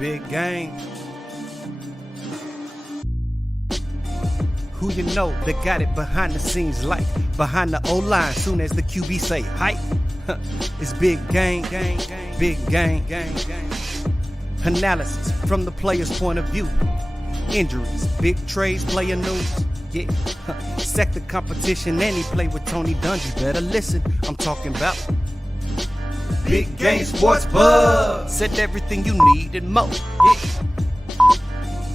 big game. Who you know that got it behind the scenes like behind the O-line soon as the QB say hype? It's big game, big game. Analysis from the player's point of view. Injuries, big trades, player news. Yeah, sector competition, and he play with Tony Dungy. Better listen, I'm talking about Big Game Sports Buzz. Said everything you need and more. Yeah.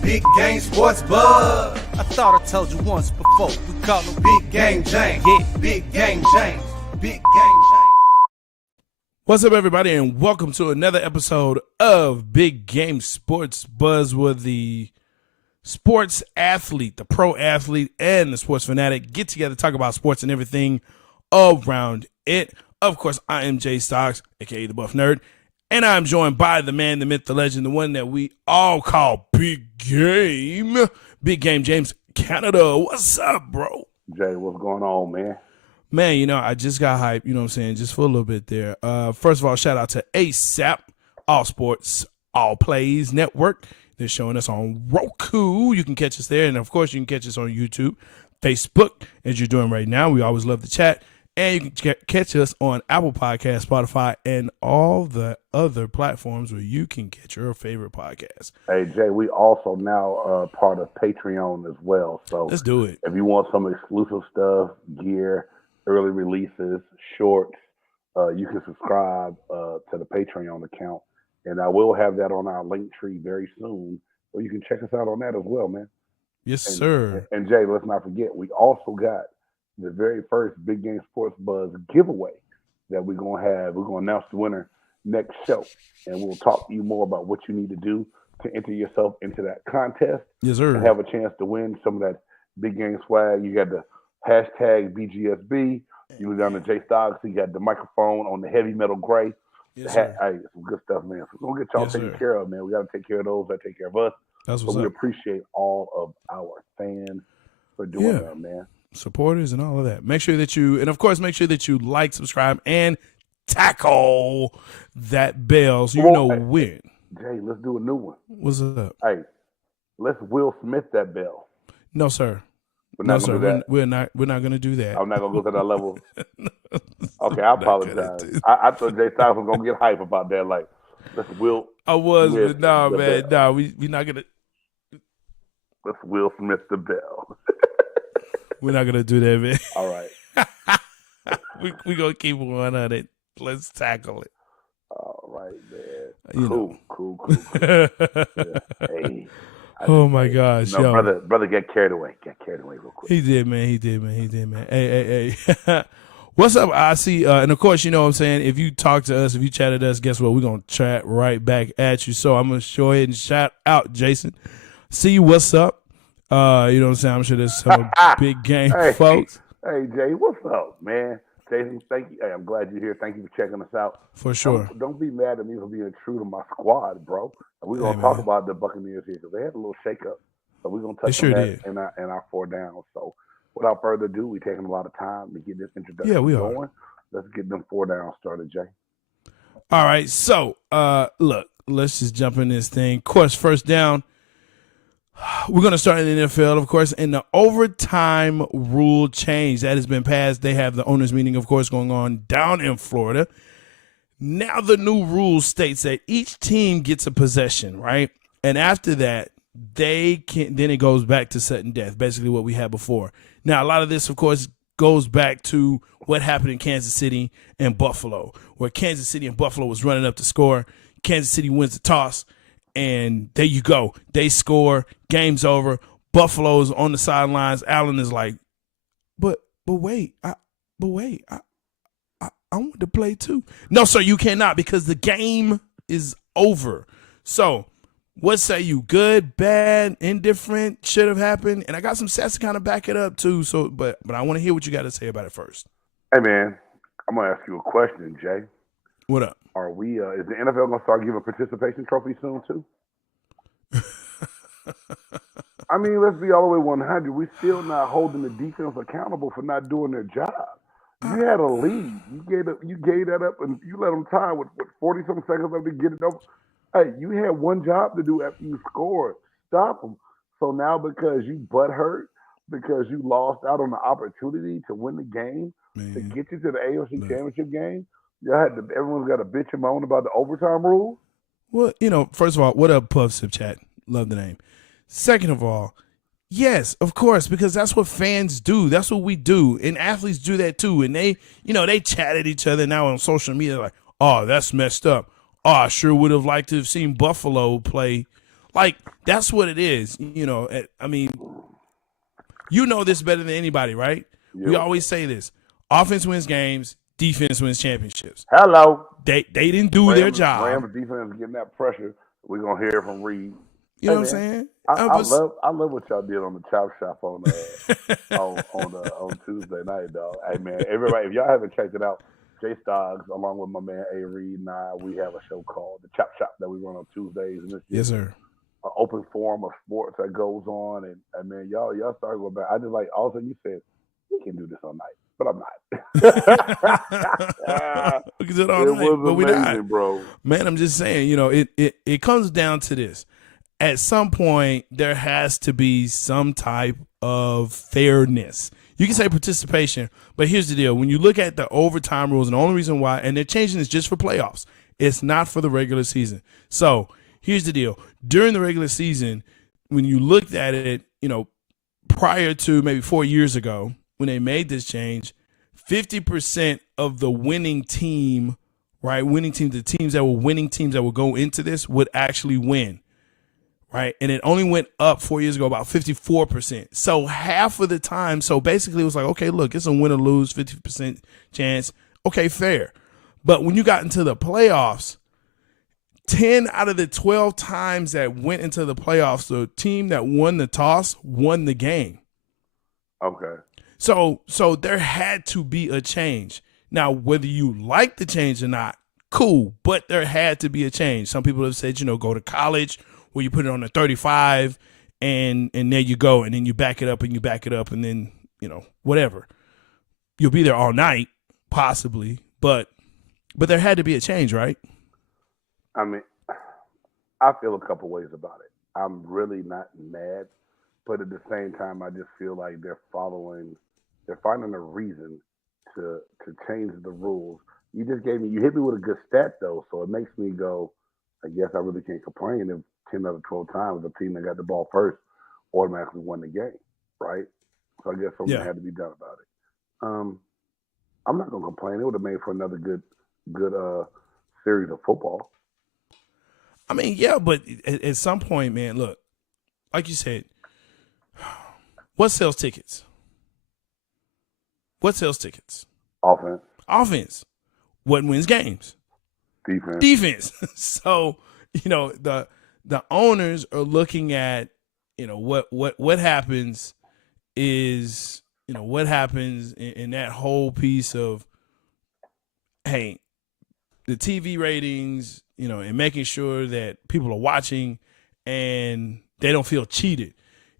Big Game Sports Buzz. I thought I told you once before. We call him Big Game James. Yeah, Big Game James. Big Game James. What's up, everybody, and welcome to another episode of Big Game Sports Buzz, where the sports athlete, the pro athlete, and the sports fanatic get together to talk about sports and everything around it. Of course, I am Jay Stocks, a.k.a. the Buff Nerd, and I'm joined by the man, the myth, the legend, the one that we all call Big Game James Canada. What's up, bro? Jay, what's going on, man? Man, you know, I just got hyped, you know what I'm saying, just for a little bit there. First of all, shout out to ASAP, All Sports, All Plays Network. They're showing us on Roku. You can catch us there. And, of course, you can catch us on YouTube, Facebook, as you're doing right now. We always love to chat. And you can catch us on Apple Podcasts, Spotify, and all the other platforms where you can get your favorite podcast. Hey, Jay, we also now part of Patreon as well. So let's do it. If you want some exclusive stuff, gear, early releases, shorts, you can subscribe to the Patreon account. And I will have that on our link tree very soon. So you can check us out on that as well, man. Yes, sir. And Jay, let's not forget, we also got the very first Big Game Sports Buzz giveaway that we're going to have. We're going to announce the winner next show. And we'll talk to you more about what you need to do to enter yourself into that contest. Yes, sir. And have a chance to win some of that Big Game swag. You got the hashtag BGSB. You were down to J Stocks. You got the microphone on the heavy metal gray. Yes, sir. Hey, some good stuff, man. So we're going to get y'all taken care of, man. We got to take care of those that take care of us. That's what's up. We up. appreciate all of our fans for doing that, man. Supporters and all of that. Make sure that you, and of course, make sure that you like, subscribe, and tackle that bell so you know when. Jay, let's do a new one. What's up? Hey, let's Will Smith that bell. No, sir. No, sir. We're not going to do that. I'm not going to go to that level. Okay, I apologize. I thought Jay Stocks was going to get hype about that. Like, let's Will. I was, Smith but no, man. Bell. No, we're not going to. Let's Will Smith the bell. We're not going to do that, man. All right. We're going to keep on it. Let's tackle it. All right, man. Cool. Yeah. Hey. Oh my gosh, no, yo. brother, get carried away. Get carried away real quick. He did, man. Hey. What's up, I see? And of course, you know what I'm saying. If you talk to us, if you chat at us, guess what? We're gonna chat right back at you. So I'm gonna go ahead and shout out Jason. See what's up. You know what I'm saying. I'm sure there's some big game folks. Hey Jay, what's up, man? Jason, thank you. Hey, I'm glad you're here. Thank you for checking us out. For sure. Don't be mad at me for being true to my squad, bro. We're going to talk about the Buccaneers here because they had a little shakeup. So we're going to touch on that in our four downs. So without further ado, we're taking a lot of time to get this introduction going. Let's get them four downs started, Jay. All right. So, look, let's just jump in this thing. Of course, first down. We're going to start in the NFL, of course, and the overtime rule change that has been passed. They have the owners' meeting, of course, going on down in Florida. Now the new rule states that each team gets a possession, right? And after that, then it goes back to sudden death, basically what we had before. Now, a lot of this, of course, goes back to what happened in Kansas City and Buffalo, where Kansas City and Buffalo was running up to score. Kansas City wins the toss. And there you go. They score. Game's over. Buffalo's on the sidelines. Allen is like, but wait. I want to play too. No, sir, you cannot because the game is over. So what say you? Good, bad, indifferent, should have happened? And I got some stats to kind of back it up too. So, but I want to hear what you got to say about it first. Hey, man, I'm going to ask you a question, Jay. What up? Are we? Is the NFL going to start giving participation trophies soon too? I mean, let's be all the way 100. We're still not holding the defense accountable for not doing their job. You had a lead. You gave that up, and you let them tie with 40-something seconds left to get it over. Hey, you had one job to do after you scored. Stop them. So now because you butt hurt, because you lost out on the opportunity to win the game, to get you to the AFC Championship game, everyone's got to bitch and moan about the overtime rule. Well, first of all, what up, Puff Sip Chat? Love the name. Second of all, yes, of course, because that's what fans do. That's what we do. And athletes do that too. And they chat at each other now on social media like, oh, that's messed up. Oh, I sure would have liked to have seen Buffalo play. Like, that's what it is. I mean, you know this better than anybody, right? Yep. We always say this. Offense wins games. Defense wins championships. Hello. They didn't do their job. Rams defense getting that pressure. We're going to hear from Reed. You know what I'm saying? I love what y'all did on the Chop Shop on Tuesday night, dog. Hey, man, everybody, if y'all haven't checked it out, Jay Stoggs, along with my man A. Reed and I, we have a show called The Chop Shop that we run on Tuesdays. And it's yes, sir. An open forum of sports that goes on. And man, y'all started going back. I just like, all of a sudden you said, we can do this all night. But I'm not. We can do it all night, but we're not, bro. Man, I'm just saying, it comes down to this. At some point, there has to be some type of fairness. You can say participation, but here's the deal. When you look at the overtime rules, and the only reason why, and they're changing this just for playoffs, it's not for the regular season. So here's the deal. During the regular season, when you looked at it, prior to maybe 4 years ago, when they made this change, 50% of the winning team, right, the teams that were winning teams that would go into this would actually win. Right. And it only went up 4 years ago, about 54%. So half of the time. So basically it was like, okay, look, it's a win or lose, 50% chance. Okay, fair. But when you got into the playoffs, 10 out of the 12 times that went into the playoffs, the team that won the toss won the game. Okay. So there had to be a change. Now, whether you like the change or not, cool. But there had to be a change. Some people have said, go to college, where you put it on a 35 and there you go. And then you back it up and then, whatever. You'll be there all night, possibly. But there had to be a change, right? I mean, I feel a couple ways about it. I'm really not mad, but at the same time, I just feel like they're finding a reason to change the rules. You hit me with a good stat though, so it makes me go, I guess I really can't complain if 10 out of 12 times the team that got the ball first automatically won the game, right? So I guess something had to be done about it. I'm not gonna complain. It would have made for another good series of football. I mean, yeah, but at some point, man, look, like you said, what sells tickets? Offense. What wins games? Defense. So, the owners are looking at, what happens is, what happens in that whole piece of, hey, the TV ratings, and making sure that people are watching and they don't feel cheated.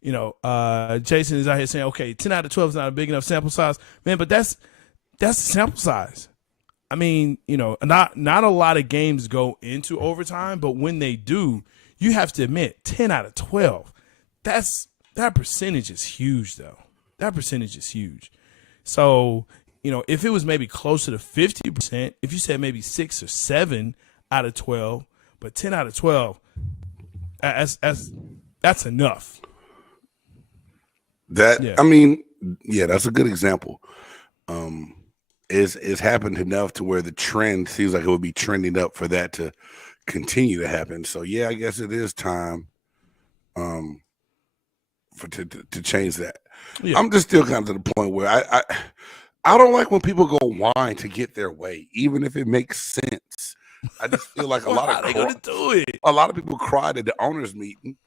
Jason is out here saying, okay, 10 out of 12 is not a big enough sample size. Man, but that's the sample size. I mean, not a lot of games go into overtime, but when they do, you have to admit 10 out of 12. That percentage is huge, though. That percentage is huge. So, if it was maybe closer to 50%, if you said maybe 6 or 7 out of 12, but 10 out of 12, that's enough. I mean, that's a good example. It's happened enough to where the trend seems like it would be trending up for that to continue to happen. So I guess it is time to change that. Yeah. I'm just still kind of to the point where I don't like when people go whine to get their way, even if it makes sense. I just feel like a lot of people cried at the owners meeting,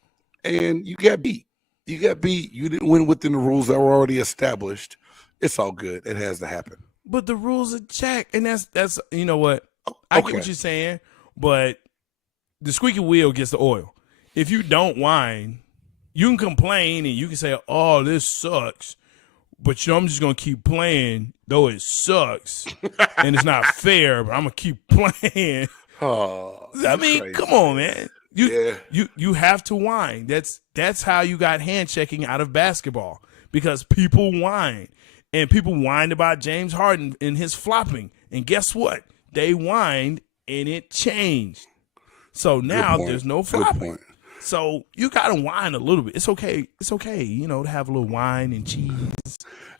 and you got beat. You didn't win within the rules that were already established. It's all good. It has to happen. But the rules are checked, and that's you know what? I get what you're saying, but the squeaky wheel gets the oil. If you don't whine, you can complain and you can say, "Oh, this sucks," but I'm just gonna keep playing, though it sucks and it's not fair. But I'm gonna keep playing. Oh, I mean, crazy. come on, man. You have to whine. That's how you got hand checking out of basketball, because people whine. And people whined about James Harden and his flopping. And guess what? They whined and it changed. So now there's no flopping. So you got to whine a little bit. It's okay. It's okay, to have a little wine and cheese.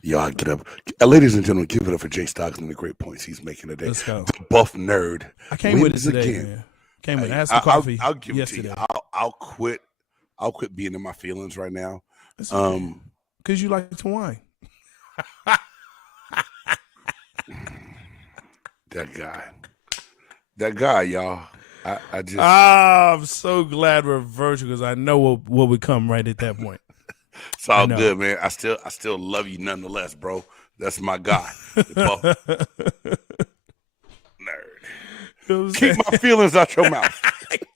Y'all get up. Ladies and gentlemen, give it up for Jay Stocks and the great points he's making today. Let's go. The buff nerd. I came with it today, man. Came with it. I had some coffee I'll give yesterday. it to you. I'll quit being in my feelings right now. Because you like to whine. That guy, y'all. I just. I'm so glad we're virtual, because I know what would come right at that point. It's all good, man. I still love you nonetheless, bro. That's my guy. Nerd. Keep my feelings out your mouth.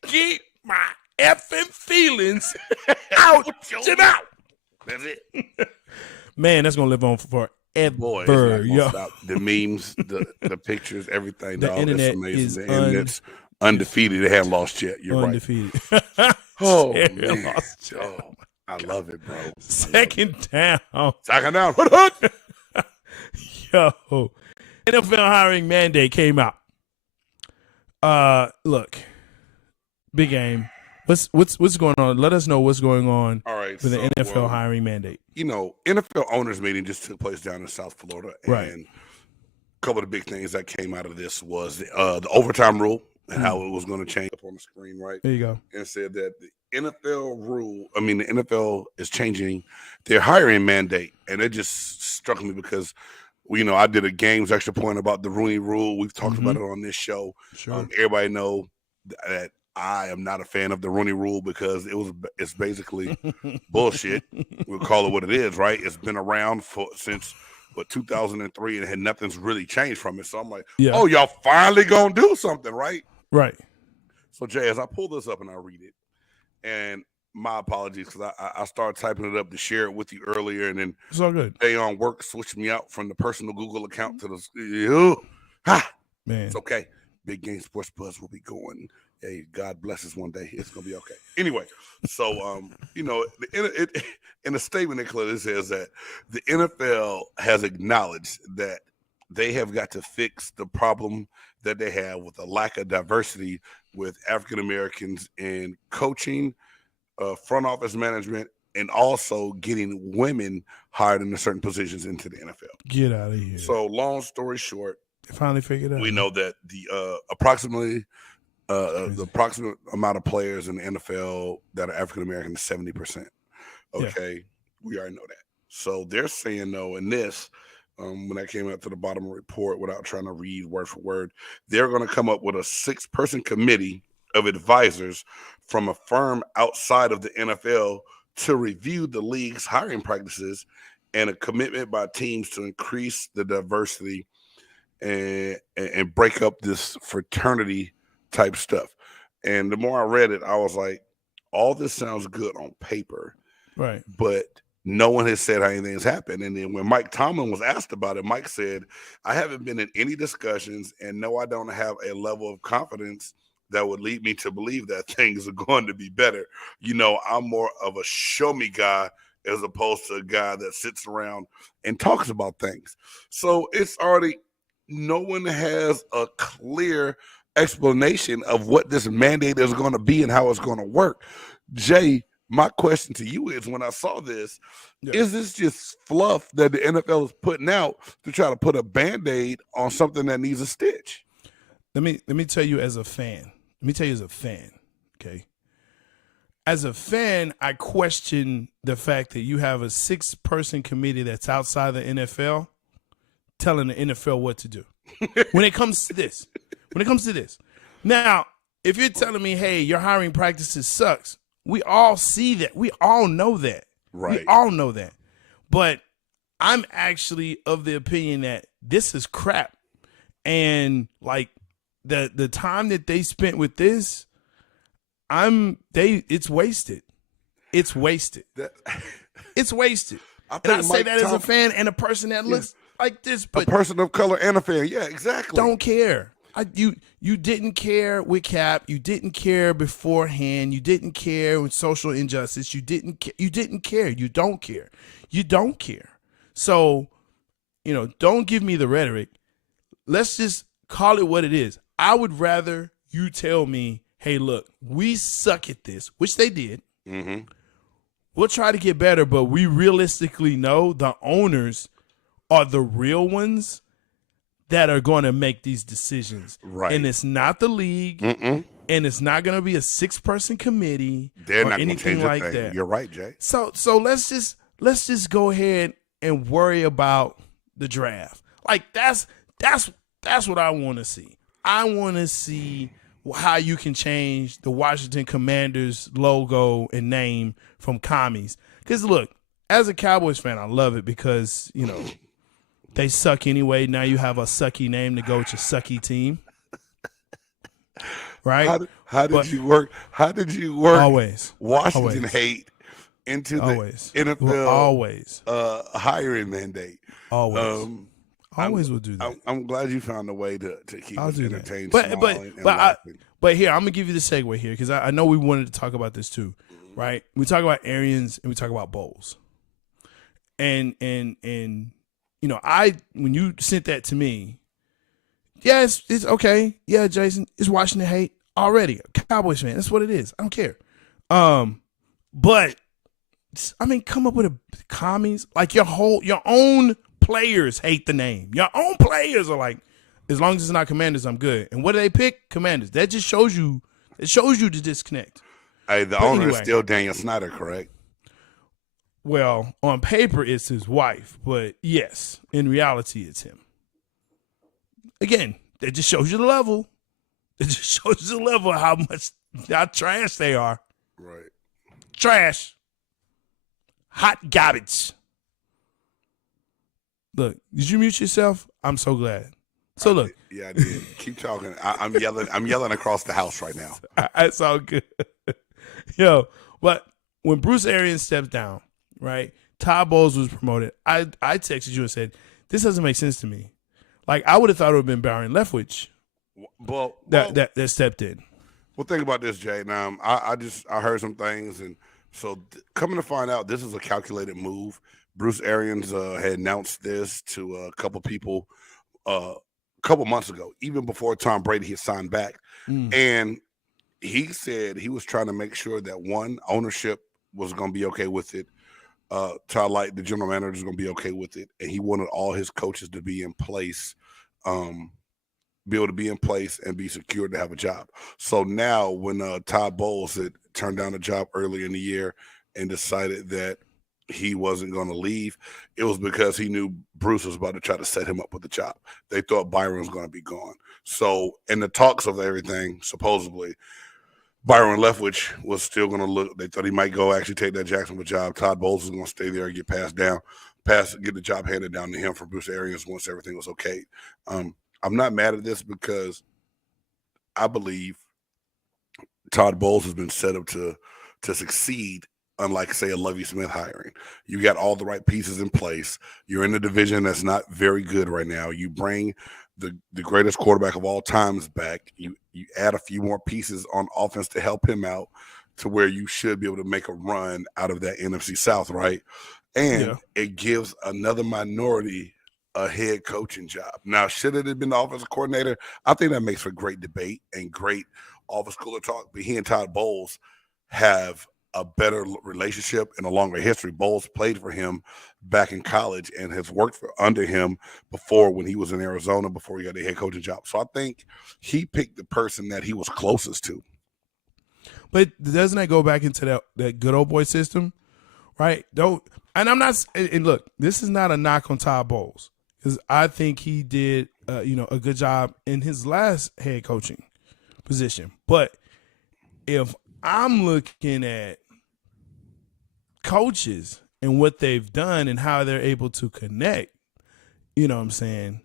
Keep my effing feelings out your mouth. That's it. Man, that's gonna live on forever. Boy, the memes, the pictures, everything. The internet is amazing. The internet's undefeated. They haven't lost yet. You're undefeated. Right. Oh, man. Oh, I love it, bro. Second down. Yo, NFL hiring mandate came out. Look, big game. What's going on? Let us know what's going on. All right, with the NFL hiring mandate. NFL owners meeting just took place down in South Florida, right. And a couple of the big things that came out of this was the overtime rule and how it was going to change up on the screen. Right there, you go. And said that the NFL is changing their hiring mandate, and it just struck me because. I did a games extra point about the Rooney Rule. We've talked about it on this show. Sure. Everybody know that I am not a fan of the Rooney Rule because it's basically bullshit. We'll call it what it is, right? It's been around since 2003, and nothing's really changed from it. So I'm like, oh, y'all finally gonna do something, right? Right. So Jay, as I pull this up and I read it, and my apologies because I started typing it up to share it with you earlier, and then it's all good. Day on work switched me out from the personal Google account to the man. It's okay. Big Game Sports Buzz will be going. Hey, God bless us one day. It's gonna be okay. Anyway, so in a statement that clearly says that the NFL has acknowledged that they have got to fix the problem that they have with a lack of diversity with African Americans in coaching. Front office management, and also getting women hired into certain positions into the NFL. Get out of here. So, long story short, they finally figured out. We know that the approximate amount of players in the NFL that are African American is 70%. Okay, we already know that. So they're saying no. In this, when I came up to the bottom of the report, without trying to read word for word, they're going to come up with a 6-person committee of advisors from a firm outside of the NFL to review the league's hiring practices, and a commitment by teams to increase the diversity and break up this fraternity type stuff. And the more I read it, I was like, all this sounds good on paper, right? But no one has said how anything has happened. And then when Mike Tomlin was asked about it, Mike said, I haven't been in any discussions, and no, I don't have a level of confidence that would lead me to believe that things are going to be better. I'm more of a show me guy as opposed to a guy that sits around and talks about things. So it's already, no one has a clear explanation of what this mandate is going to be and how it's going to work. Jay, my question to you is, when I saw this, is this just fluff that the NFL is putting out to try to put a Band-Aid on something that needs a stitch? Let me tell you as a fan. Okay? As a fan, I question the fact that you have a 6-person committee that's outside the NFL telling the NFL what to do. When it comes to this. Now, if you're telling me, hey, your hiring practices sucks, we all see that. We all know that. Right. We all know that. But I'm actually of the opinion that this is crap. And like the time that they spent with this, it's wasted. It's wasted. It's wasted. I say that as a fan and a person that looks like this, but a person of color and a fan. Yeah, exactly. Don't care. You didn't care with Cap. You didn't care beforehand. You didn't care with social injustice. You didn't care. You don't care. You don't care. So, don't give me the rhetoric. Let's just call it what it is. I would rather you tell me, hey, look, we suck at this, which they did. Mm-hmm. We'll try to get better, but we realistically know the owners are the real ones that are going to make these decisions. Right. And it's not the league. Mm-mm. And it's not going to be a 6-person committee They're or not anything change like a thing. that. You're right, Jay. So let's just go ahead and worry about the draft. Like that's what I want to see. I want to see how you can change the Washington Commanders logo and name from commies. Because look, as a Cowboys fan, I love it because they suck anyway. Now you have a sucky name to go with your sucky team. Right? How did you work? How did you work? Always Washington always. hate into Always. the NFL Will always hiring mandate. always always will do that. I'm glad you found a way to keep us entertained. But here I'm gonna give you the segue here because I know we wanted to talk about this too, right? We talk about Arians and we talk about Bowles, and when you sent that to me. Yeah, it's okay. Yeah, Jason, it's Washington hate already. Cowboys fan, that's what it is. I don't care. But I mean, come up with a commies. Like your own players hate the name. Your own players are like, as long as it's not Commanders, I'm good. And what do they pick? Commanders. That just shows you. It shows you the disconnect. Hey, the owner is still Daniel Snyder, correct? Well, on paper it's his wife, but yes, in reality it's him. Again, that just shows you the level. It just shows you the level of how trash they are. Right. Trash. Hot garbage. Look, did you mute yourself? I'm so glad. So look. Yeah, I did. Keep talking. I'm yelling. I'm yelling across the house right now. It's all good. Yo, but when Bruce Arians stepped down, right? Todd Bowles was promoted. I texted you and said, this doesn't make sense to me. Like, I would have thought it would have been Byron Leftwich that stepped in. Well, think about this, Jay. Now, I heard some things, and so coming to find out, this is a calculated move. Bruce Arians had announced this to a couple people a couple months ago, even before Tom Brady had signed back. And he said he was trying to make sure that, one, ownership was going to be okay with it. Todd Light, the general manager, is going to be okay with it, and he wanted all his coaches to be in place, be able to be in place and be secure to have a job. So now, when Todd Bowles had turned down a job early in the year and decided that he wasn't going to leave, it was because he knew Bruce was about to try to set him up with a job. They thought Byron was going to be gone. So, in the talks of everything, supposedly, Byron Leftwich was still going to look. They thought he might go actually take that Jacksonville job. Todd Bowles was going to stay there and get get the job handed down to him from Bruce Arians once everything was okay. I'm not mad at this because I believe Todd Bowles has been set up to succeed. Unlike, say, a Lovie Smith hiring, you got all the right pieces in place. You're in a division that's not very good right now. You bring the greatest quarterback of all times back. You add a few more pieces on offense to help him out to where you should be able to make a run out of that NFC South, right? And it gives another minority a head coaching job. Now, should it have been the offensive coordinator? I think that makes for great debate and great office cooler talk. But he and Todd Bowles have a better relationship and a longer history. Bowles played for him back in college and has worked under him before when he was in Arizona before he got a head coaching job. So I think he picked the person that he was closest to. But doesn't that go back into that good old boy system, right? And I'm not. And look, this is not a knock on Todd Bowles because I think he did a good job in his last head coaching position. But if I'm looking at coaches and what they've done and how they're able to connect, you know what I'm saying?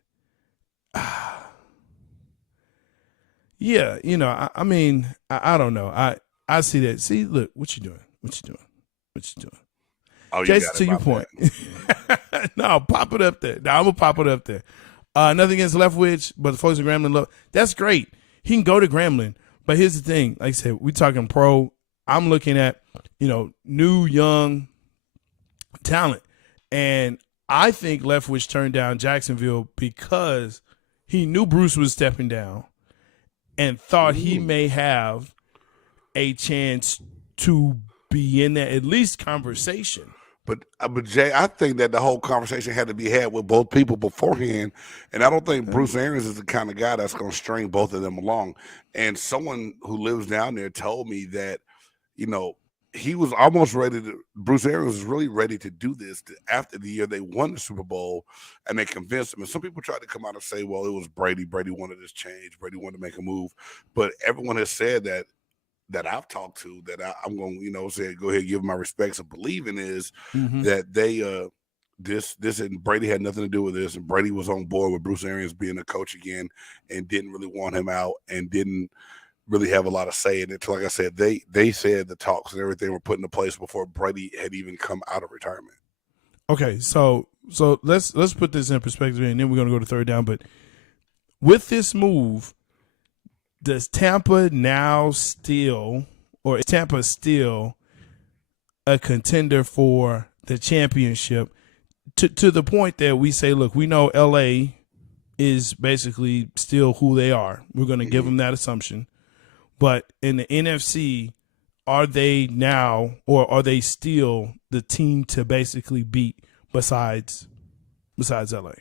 Yeah, I mean, I don't know. I see that. See, look, what you doing? Oh, Jason, to your point. No, pop it up there. No, I'm going to pop it up there. Nothing against Leftwich, but the folks in Grambling, that's great. He can go to Grambling. But here's the thing. Like I said, we talking pro. I'm looking at, new, young talent. And I think Leftwich turned down Jacksonville because he knew Bruce was stepping down and thought he may have a chance to be in that at least conversation. But Jay, I think that the whole conversation had to be had with both people beforehand, and I don't think Bruce Arians is the kind of guy that's going to string both of them along. And someone who lives down there told me that, he was almost ready to. Bruce Arians was really ready to do this after the year they won the Super Bowl, and they convinced him. And some people tried to come out and say, "Well, it was Brady. Brady wanted this change. Brady wanted to make a move." But everyone has said that I've talked to, that I'm going to, say, go ahead and give my respects of believing is that they this and Brady had nothing to do with this, and Brady was on board with Bruce Arians being a coach again and didn't really want him out and didn't really have a lot of say in it. Like I said, they said the talks and everything were put into place before Brady had even come out of retirement. Okay, so let's put this in perspective, and then we're going to go to third down. But with this move, does Tampa now still, or is Tampa still a contender for the championship to the point that we say, look, we know LA is basically still who they are. We're going to give them that assumption. But in the NFC, are they now, or are they still the team to basically beat besides LA?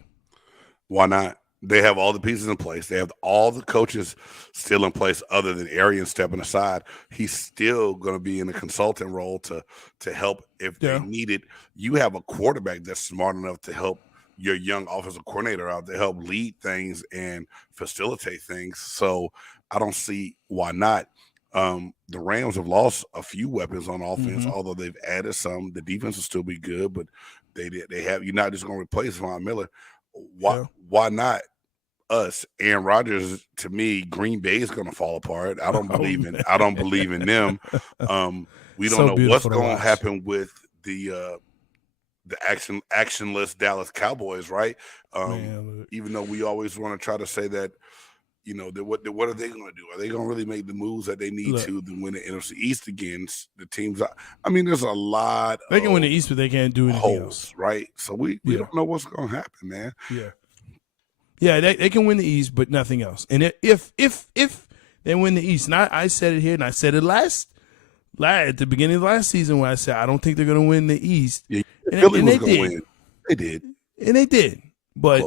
Why not? They have all the pieces in place. They have all the coaches still in place other than Arians stepping aside. He's still going to be in a consultant role to help if they need it. You have a quarterback that's smart enough to help your young offensive coordinator out to help lead things and facilitate things. So I don't see why not. The Rams have lost a few weapons on offense, although they've added some. The defense will still be good, but they have. You're not just going to replace Von Miller. Why not us? Aaron Rodgers, to me, Green Bay is going to fall apart. I don't believe in them. We don't know what's going to happen with the actionless Dallas Cowboys, right? Even though we always want to try to say that, what are they going to do? Are they going to really make the moves that they need to win the NFC East against the teams? I mean, there's a lot. They can win the East, but they can't do anything else, right? So we don't know what's going to happen, man. Yeah, they can win the East, but nothing else. And if they win the East, and I said it here, and I said it at the beginning of last season when I said I don't think they're going to win the East. Yeah, Philly was going to win. They did, and they did. But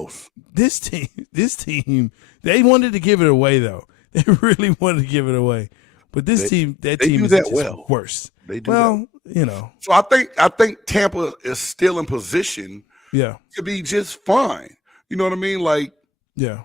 this team, they wanted to give it away, though. They really wanted to give it away. But this team is just worse. They do well. So I think Tampa is still in position, to be just fine. You know what I mean? Like, the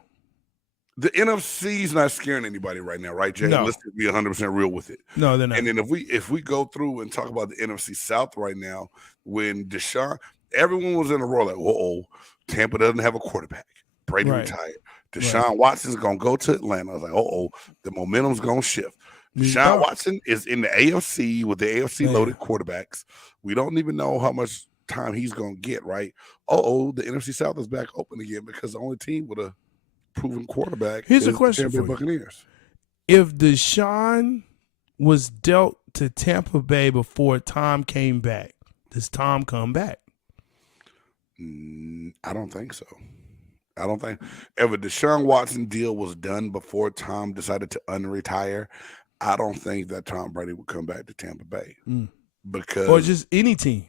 NFC's not scaring anybody right now, right, Jay? No. Let's be 100% real with it. No, they're not. And then if we go through and talk about the NFC South right now, when Deshaun, everyone was in a row like, Tampa doesn't have a quarterback. Brady retired. Deshaun Watson's going to go to Atlanta. I was like, the momentum's going to shift. Deshaun Watson is in the AFC with the AFC loaded quarterbacks. We don't even know how much time he's going to get, right? The NFC South is back open again because the only team with a proven quarterback is a question the for Buccaneers. If Deshaun was dealt to Tampa Bay before Tom came back, does Tom come back? I don't think so. I don't think if a Deshaun Watson deal was done before Tom decided to unretire, I don't think that Tom Brady would come back to Tampa Bay. Because or just any team.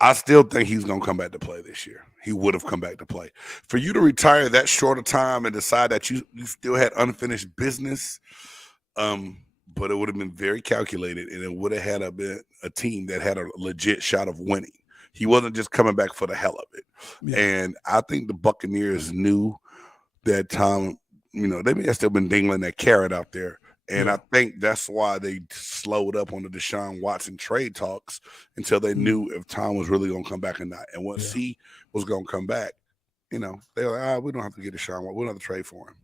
I still think he's going to come back to play this year. He would have come back to play. For you to retire that short a time and decide that you still had unfinished business, but it would have been very calculated, and it would have had a team that had a legit shot of winning. He wasn't just coming back for the hell of it. Yeah. And I think the Buccaneers knew that Tom, they may have still been dangling that carrot out there. And I think that's why they slowed up on the Deshaun Watson trade talks until they knew if Tom was really going to come back or not. And once he was going to come back, they were like, we don't have to get Deshaun. We don't have to trade for him.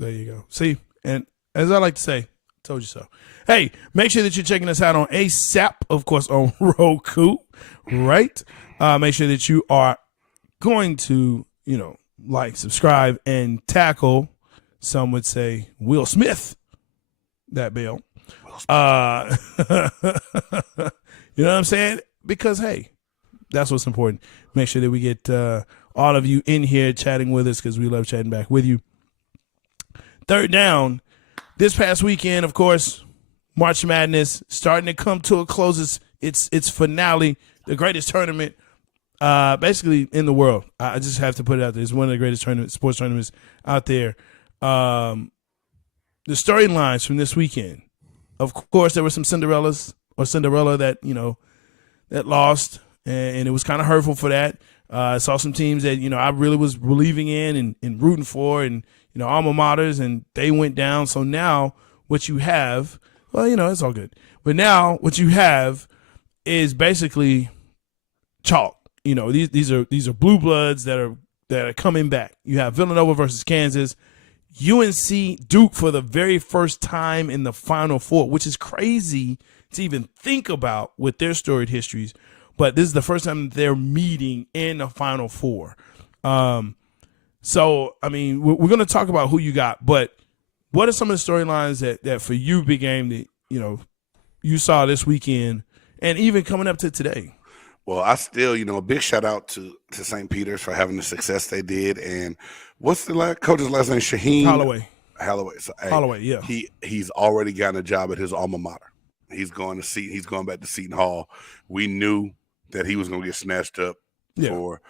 There you go. See, and as I like to say, told you so. Hey, make sure that you're checking us out on ASAP, of course, on Roku, right? Make sure that you are going to, like, subscribe, and tackle. Some would say Will Smith that bell. You know what I'm saying? Because, hey, that's what's important. Make sure that we get all of you in here chatting with us because we love chatting back with you. Third down, this past weekend, of course, March Madness starting to come to a close. Its finale, the greatest tournament basically in the world. I just have to put it out there. It's one of the greatest sports tournaments out there. The storylines from this weekend. Of course, there were some Cinderella that, that lost, and it was kind of hurtful for that. I saw some teams that, I really was believing in and rooting for, and, alma maters, and they went down. So now what you have, well, it's all good. But now what you have is basically chalk. These are blue bloods that are coming back. You have Villanova versus Kansas. UNC Duke for the very first time in the Final Four, which is crazy to even think about with their storied histories. But this is the first time they're meeting in the Final Four. So, I mean, we're going to talk about who you got. But what are some of the storylines that for you, Big Game, that, you saw this weekend and even coming up to today? Well, I still, a big shout out to St. Peter's for having the success they did. And what's the coach's last name? Shaheen Holloway. So, hey, Holloway, yeah. He's already gotten a job at his alma mater. He's going back to Seton Hall. We knew that he was going to get snatched up for,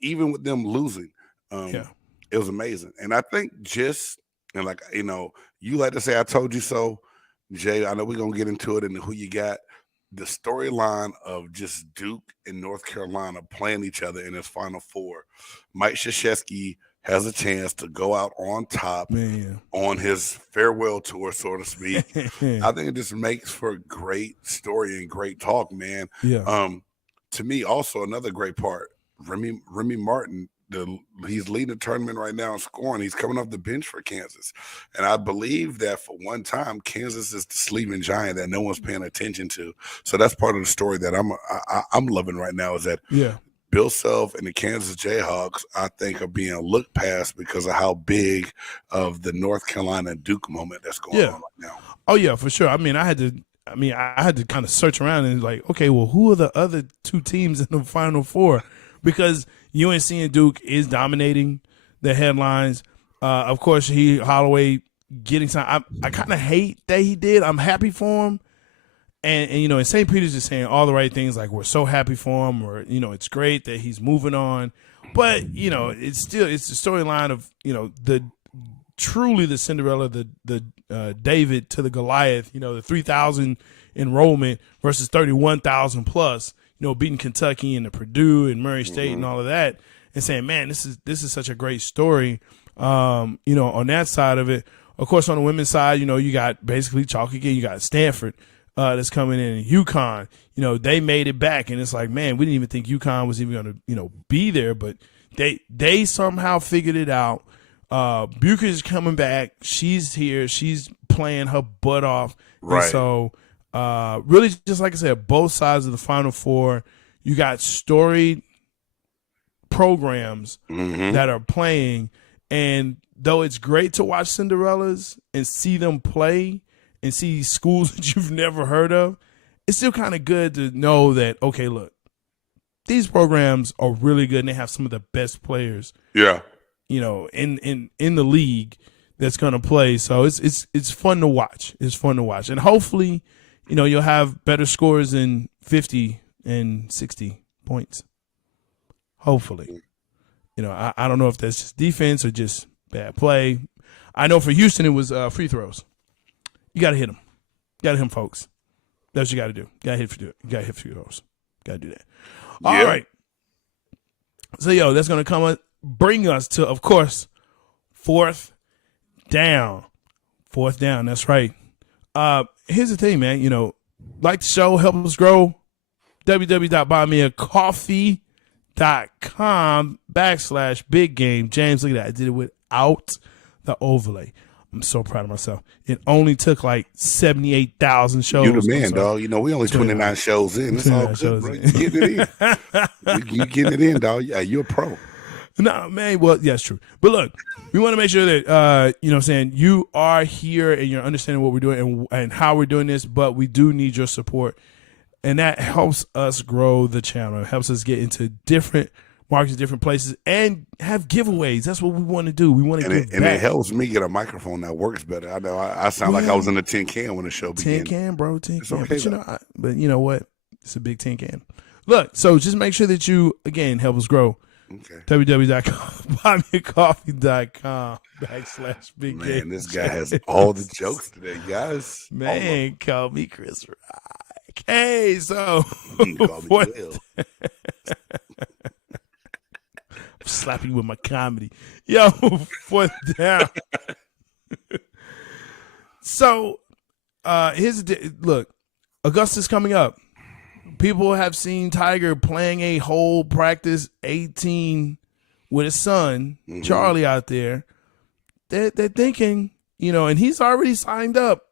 even with them losing. It was amazing. And I think you like to say, I told you so, Jay. I know we're going to get into it and who you got. The storyline of just Duke and North Carolina playing each other in this Final Four. Mike Krzyzewski has a chance to go out on top on his farewell tour, so to speak. I think it just makes for a great story and great talk, man. Yeah. To me, also another great part, Remy Martin. He's leading the tournament right now in scoring. He's coming off the bench for Kansas. And I believe that for one time, Kansas is the sleeping giant that no one's paying attention to. So that's part of the story that I'm loving right now is that Bill Self and the Kansas Jayhawks, I think, are being looked past because of how big of the North Carolina Duke moment that's going on right now. Oh, yeah, for sure. I mean, I had to kind of search around and like, okay, well, who are the other two teams in the Final Four? Because UNC and Duke is dominating the headlines. Of course, Holloway getting some. I kind of hate that he did. I'm happy for him, and St. Peter's is saying all the right things. Like, we're so happy for him, or it's great that he's moving on. But it's the storyline of truly the Cinderella, the David to the Goliath. The 3,000 enrollment versus 31,000 plus. Beating Kentucky and the Purdue and Murray State and all of that, and saying, man, this is such a great story. On that side of it. Of course, on the women's side, you got basically chalk again. You got Stanford that's coming in, and UConn. They made it back, and it's like, man, we didn't even think UConn was even going to be there, but they somehow figured it out. Bucher's coming back. She's here. She's playing her butt off. Right. And so. Really, just like I said, both sides of the Final Four, you got storied programs that are playing. And though it's great to watch Cinderellas and see them play and see schools that you've never heard of, it's still kind of good to know that, okay, look, these programs are really good and they have some of the best players. Yeah. In the league that's going to play. So it's fun to watch. It's fun to watch. And hopefully, you'll have better scores than 50 and 60 points. Hopefully. I don't know if that's just defense or just bad play. I know for Houston it was free throws. You got to hit them. You got to hit them, folks. That's what you got to do. You got to hit free throws. Got to do that. All right. So, that's going to bring us to, of course, fourth down. Fourth down, that's right. Here's the thing, man. Like the show, help us grow. www.buymeacoffee.com/big game. James, look at that. I did it without the overlay. I'm so proud of myself. It only took like 78,000 shows. You the man, dog. We only 29 shows in. It's all good, bro. You getting it in. You getting it in, dog. Yeah, you're a pro. No, man. Well, yeah, it's true. But look, we want to make sure that, you know what I'm saying, you are here and you're understanding what we're doing and how we're doing this, but we do need your support. And that helps us grow the channel. It helps us get into different markets, different places, and have giveaways. That's what we want to do. We want to give back. And it helps me get a microphone that works better. I know I sound like I was in a tin can when the show began. Tin can, bro. Tin can. Okay, but you know what? It's a big tin can. Look, so just make sure that you, again, help us grow. Okay. www.buymeacoffee.com/big game. Man, this guy has all the jokes today, guys. Man, call me Chris Rock. Hey, so slap you with my comedy. Yo, fourth down. So, here's look, Augusta's coming up. People have seen Tiger playing a whole practice 18 with his son, Charlie, out there. They're thinking, you know, and he's already signed up.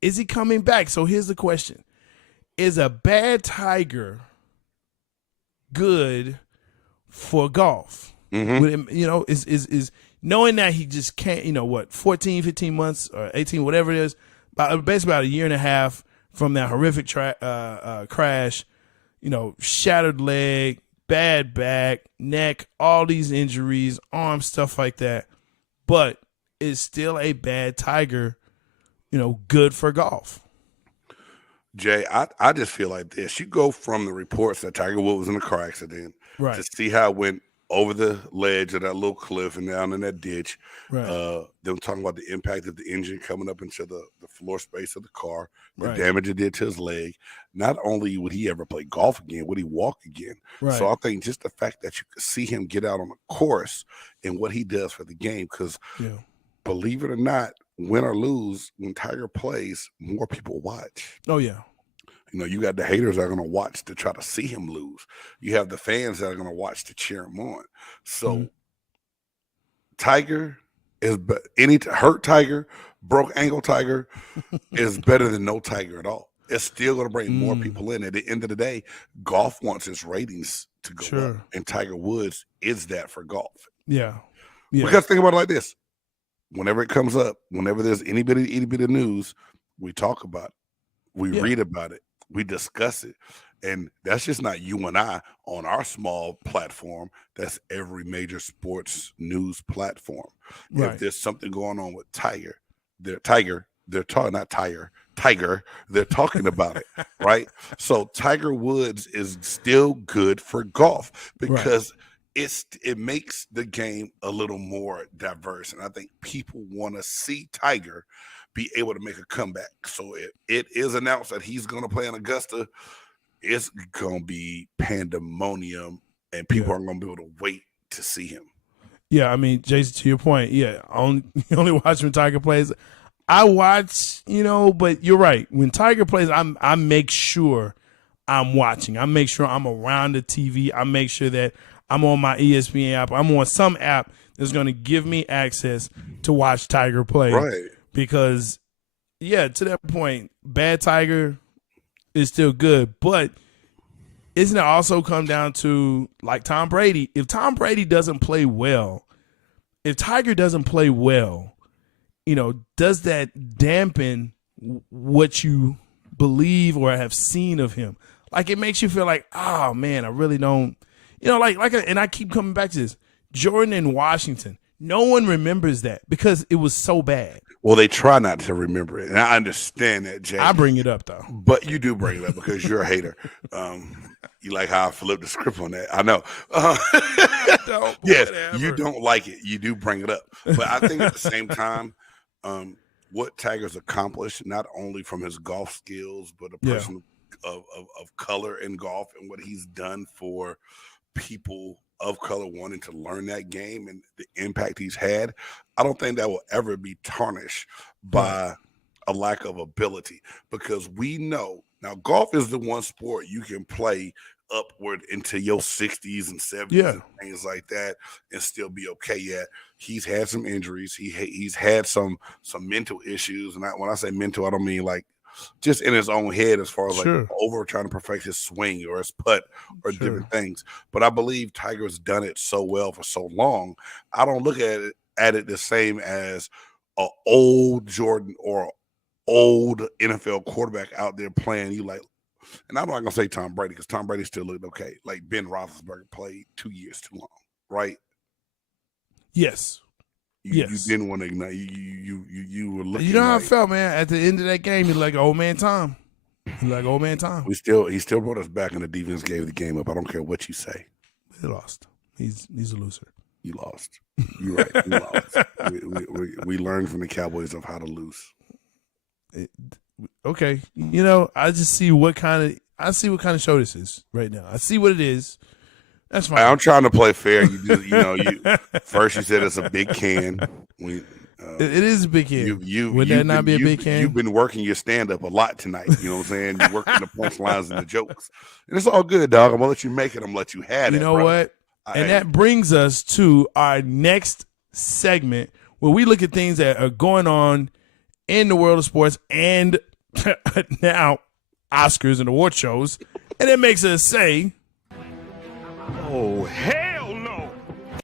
Is he coming back? So here's the question. Is a bad Tiger good for golf? You know, is knowing that he just can't, you know, what, 14, 15 months or 18, whatever it is, basically about a year and a half from that horrific crash, you know, shattered leg, bad back, neck, all these injuries, arms, stuff like that. But is still a bad Tiger, you know, good for golf? Jay, I just feel like this. You go from the reports that Tiger Woods was in a car accident to see how it went over the ledge of that little cliff and down in that ditch. Right. Them talking about the impact of the engine coming up into the floor space of the car, the damage it did to his leg. Not only would he ever play golf again, would he walk again? Right. So I think just the fact that you could see him get out on the course and what he does for the game, because believe it or not, win or lose, when Tiger plays, more people watch. Oh, yeah. You know, you got the haters that are going to watch to try to see him lose. You have the fans that are going to watch to cheer him on. So Tiger is hurt Tiger, broke ankle Tiger is better than no Tiger at all. It's still going to bring more people in. At the end of the day, golf wants its ratings to go up, and Tiger Woods is that for golf. Yeah. Because think about it like this. Whenever it comes up, whenever there's any bit of news, we talk about it. We read about it. We discuss it. And that's just not you and I on our small platform. That's every major sports news platform. Right. If there's something going on with Tiger, they're talking about it, right? So Tiger Woods is still good for golf because it makes the game a little more diverse. And I think people want to see Tiger be able to make a comeback. So if it is announced that he's going to play in Augusta, it's going to be pandemonium, and people are going to be able to wait to see him. Yeah, I mean, Jason, to your point, you only watch when Tiger plays. I watch, you know, but you're right. When Tiger plays, I make sure I'm watching. I make sure I'm around the TV. I make sure that I'm on my ESPN app. I'm on some app that's going to give me access to watch Tiger play. Right. Because, to that point, bad Tiger is still good. But isn't it also come down to, like Tom Brady? If Tom Brady doesn't play well, if Tiger doesn't play well, you know, does that dampen what you believe or have seen of him? Like, it makes you feel like, oh, man, I really don't. You know, and I keep coming back to this. Jordan in Washington. No one remembers that because it was so bad. Well, they try not to remember it. And I understand that, Jay. I bring it up, though. But you do bring it up because you're a hater. You like how I flipped the script on that. I know. Yes, you don't like it. You do bring it up. But I think at the same time, what Tiger's accomplished, not only from his golf skills, but a person of color in golf and what he's done for people of color wanting to learn that game and the impact he's had, I don't think that will ever be tarnished by a lack of ability, because we know now golf is the one sport you can play upward into your 60s and 70s and things like that and still be okay. Yeah, he's had some injuries. He's had some mental issues. And when I say mental, I don't mean like just in his own head as far as like over trying to perfect his swing or his putt or different things. But I believe Tiger's done it so well for so long. I don't look at it the same as an old Jordan or old NFL quarterback out there playing. You like, and I'm not gonna say Tom Brady because Tom Brady still looked okay. Like Ben Roethlisberger played 2 years too long, right? Yes. You didn't want to ignite. You were looking. You know how I felt, man. At the end of that game, you're like old man Tom. He still brought us back, and the defense gave the game up. I don't care what you say. He lost. He's a loser. You lost. You're right. You lost. We learned from the Cowboys of how to lose. Okay, I just see what kind of show this is right now. I see what it is. That's fine. I'm trying to play fair. First you said it's a big can. It is a big can. Would that not be a big can? You've been working your stand-up a lot tonight. You know what I'm saying? You're working the punchlines and the jokes. And it's all good, dog. I'm going to let you make it. I'm going to let you have it. You know what? And that brings us to our next segment where we look at things that are going on in the world of sports and now Oscars and award shows. And it makes us say, oh, hell no.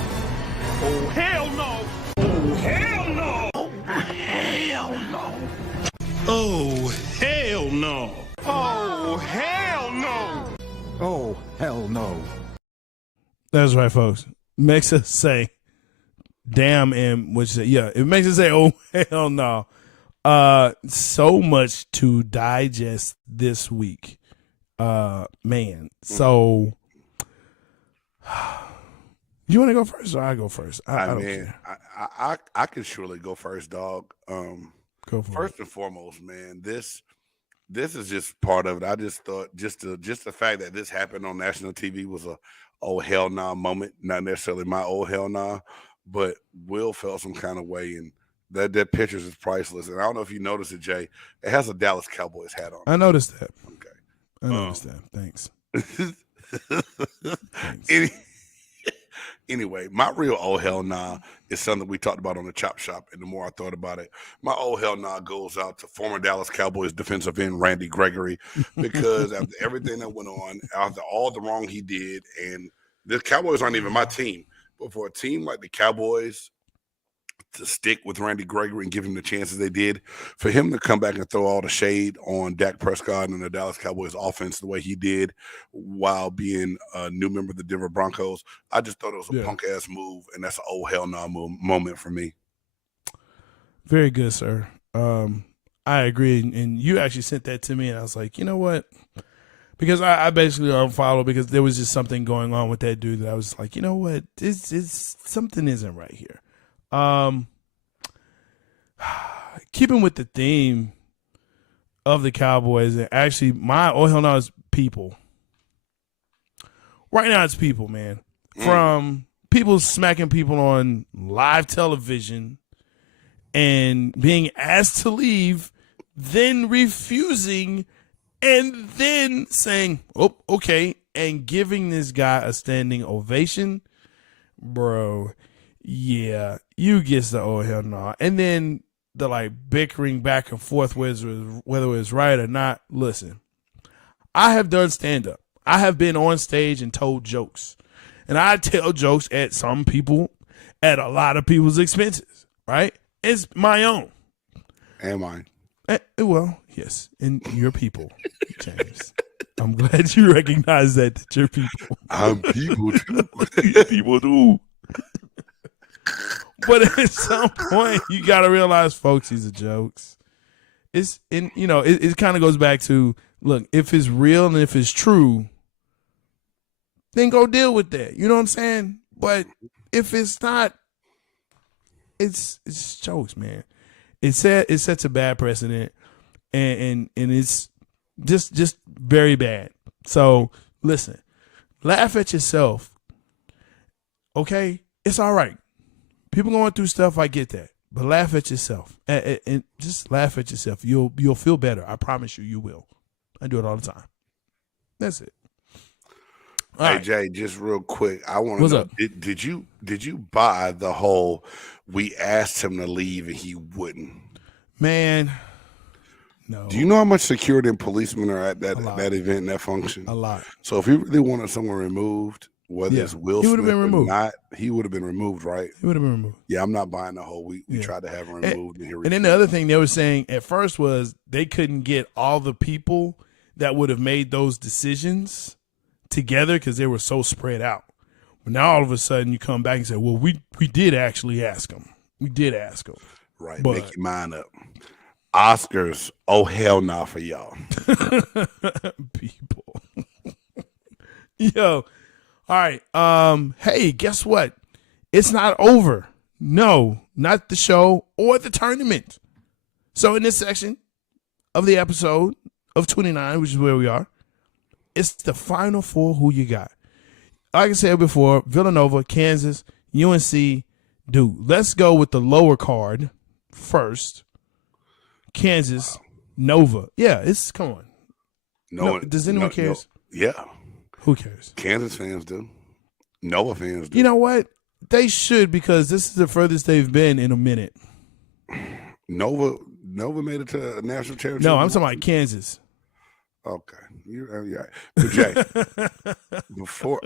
Oh, hell no. Oh, hell no. Oh, hell no. Oh, hell no. Oh, hell no. Oh, hell no. That's right, folks. Makes us say, damn, and what you say, yeah, it makes us say, oh, hell no. So much to digest this week. Man. So you want to go first or I go first? I can surely go first, dog. Go for first it. And foremost, man, this is just part of it. I just thought just the fact that this happened on national TV was a oh hell nah moment. Not necessarily my oh hell nah, but Will felt some kind of way, and that pictures is priceless. And I don't know if you noticed it, Jay. It has a Dallas Cowboys hat on. I noticed that. Okay. I noticed that. Thanks. Anyway, my real oh hell nah is something we talked about on the Chop Shop, and the more I thought about it, my oh hell nah goes out to former Dallas Cowboys defensive end Randy Gregory, because after everything that went on, after all the wrong he did, and the Cowboys aren't even my team, but for a team like the Cowboys to stick with Randy Gregory and give him the chances they did, for him to come back and throw all the shade on Dak Prescott and the Dallas Cowboys offense the way he did while being a new member of the Denver Broncos, I just thought it was a punk-ass move, and that's an oh hell no moment for me. Very good, sir. I agree, and you actually sent that to me, and I was like, you know what? Because I basically unfollowed because there was just something going on with that dude that I was like, you know what? Something isn't right here. Keeping with the theme of the Cowboys, and actually my oh hell no is people. Right now it's people, man. From people smacking people on live television and being asked to leave, then refusing, and then saying, oh, okay, and giving this guy a standing ovation. Bro, yeah, you get the oh hell no. And then the like bickering back and forth whether it's right or not. Listen, I have done stand-up. I have been on stage and told jokes. And I tell jokes at some people, at a lot of people's expenses, right? It's my own. And mine. Well, yes, and your people, James. I'm glad you recognize that you're people. I'm people too. You're people too. But at some point, you got to realize, folks, these are jokes. It kind of goes back to, look, if it's real and if it's true, then go deal with that. You know what I'm saying? But if it's not, it's jokes, man. It sets a bad precedent, and it's just very bad. So listen, laugh at yourself. Okay, it's all right. People going through stuff, I get that, but laugh at yourself and just laugh at yourself. You'll feel better. I promise you will. I do it all the time. That's it. All right, Jay, just real quick, I want to know, up? Did you buy the whole we asked him to leave and he wouldn't? Man, No. Do you know how much security and policemen are at that event and that function? A lot. So if he really wanted someone removed, whether it's Will Smith or not, he would have been removed, right? He would have been removed. Yeah, I'm not buying the whole week. We tried to have him removed. And then the other thing they were saying at first was they couldn't get all the people that would have made those decisions together because they were so spread out. But now all of a sudden you come back and say, well, we did actually ask him. We did ask him. Right. But, make your mind up. Oscars, oh hell no for y'all. People. Yo. All right. Hey, guess what? It's not over. No, not the show or the tournament. So in this section of the episode of 29, which is where we are, it's the final four. Who you got? Like I said before, Villanova, Kansas, UNC, Duke. Let's go with the lower card first. Kansas, Nova. Yeah, come on. Does anyone cares? Yeah. Who cares? Kansas fans do. Nova fans do. You know what? They should, because this is the furthest they've been in a minute. Nova made it to a national championship. No, I'm talking about Kansas. Okay. You're right. But Jay, before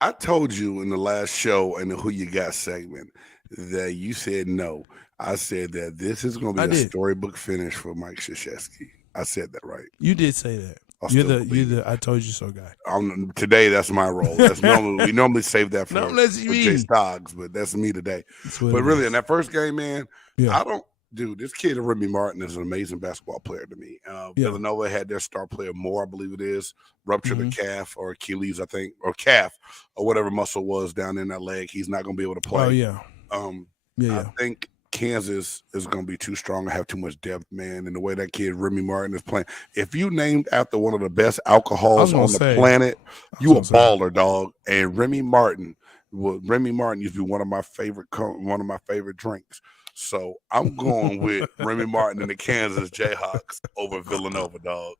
I told you in the last show in the Who You Got segment that you said no. I said that this is going to be a storybook finish for Mike Krzyzewski. I said that right. You did say that. You're the I told you so guy. Today, that's my role. We normally save that for Jay Stoggs, but that's me today. But really, in that first game, man, this kid, Remy Martin, is an amazing basketball player to me. Villanova had their star player Moore, I believe it is, ruptured a calf or Achilles, I think, or calf or whatever muscle was down in that leg. He's not going to be able to play. Oh, yeah. I think Kansas is going to be too strong and have too much depth, man. And the way that kid Remy Martin is playing, if you named after one of the best alcohols on the planet, you a baller, dog. And Remy Martin used to be one of my favorite drinks. So I'm going with Remy Martin and the Kansas Jayhawks over Villanova, dog.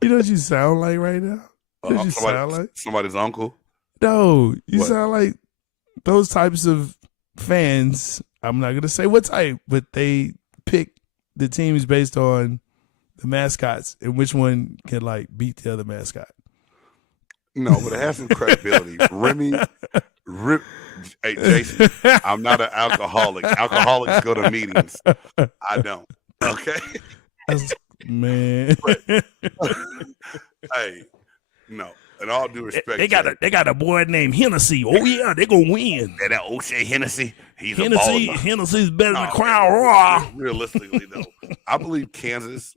You know what you sound like right now? You sound like somebody's uncle. No, you sound like those types of fans. I'm not gonna say what type, but they pick the teams based on the mascots and which one can beat the other mascot. No, but it has some credibility. Hey, Jason, I'm not an alcoholic. Alcoholics go to meetings. I don't. Okay, man. Hey, no. In all due respect, they got a boy named Hennessy. Oh yeah, they're gonna win. That O'Shea Hennessy, he's a baller. Hennessy's better than Crown Royal. Realistically, though, I believe Kansas.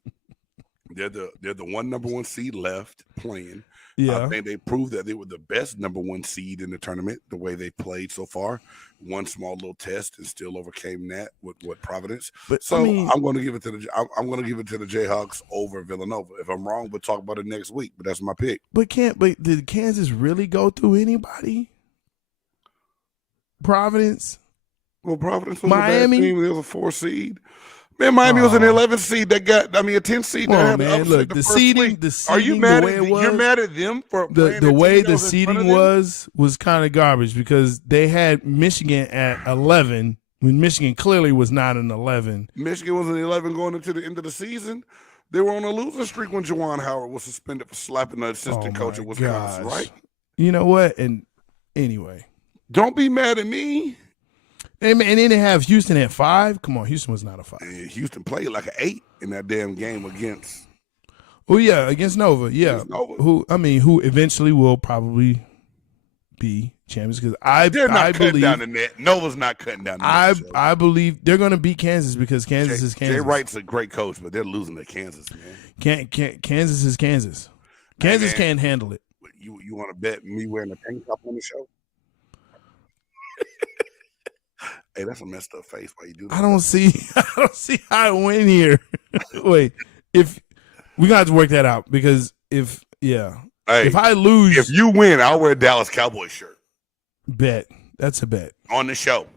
They're the number one seed left playing. Yeah, I think they proved that they were the best number one seed in the tournament. The way they played so far, one small little test and still overcame that with Providence. But so I'm going to give it to the Jayhawks over Villanova. If I'm wrong, we'll talk about it next week. But that's my pick. But did Kansas really go through anybody? Providence. Well, Providence was Miami. A bad team. They was a 4 seed. Man, Miami was an 11 seed a 10 seed. Man, look, the seeding. Are you mad at them? You're mad at them for the way the seeding was kind of garbage because they had Michigan at 11 when Michigan clearly was not an 11. Michigan was an 11 going into the end of the season. They were on a losing streak when Juwan Howard was suspended for slapping the assistant coach at Wisconsin, right? You know what? And anyway. Don't be mad at me. And then they have Houston at 5. Come on, Houston was not a 5. And Houston played like an 8 in that damn game against. Oh yeah, against Nova. Yeah, who eventually will probably be champions because they're not cutting down the net. Nova's not cutting down the net. I believe they're going to beat Kansas because Kansas is Kansas. Jay Wright's a great coach, but they're losing to Kansas, man. Kansas is Kansas. Kansas can't handle it. You want to bet me wearing a tank top on the show? Hey, that's a messed up face. Why you do that? I don't see how I win here. Wait, if we got to work that out because if I lose, if you win, I'll wear a Dallas Cowboys shirt. Bet that's a bet on the show.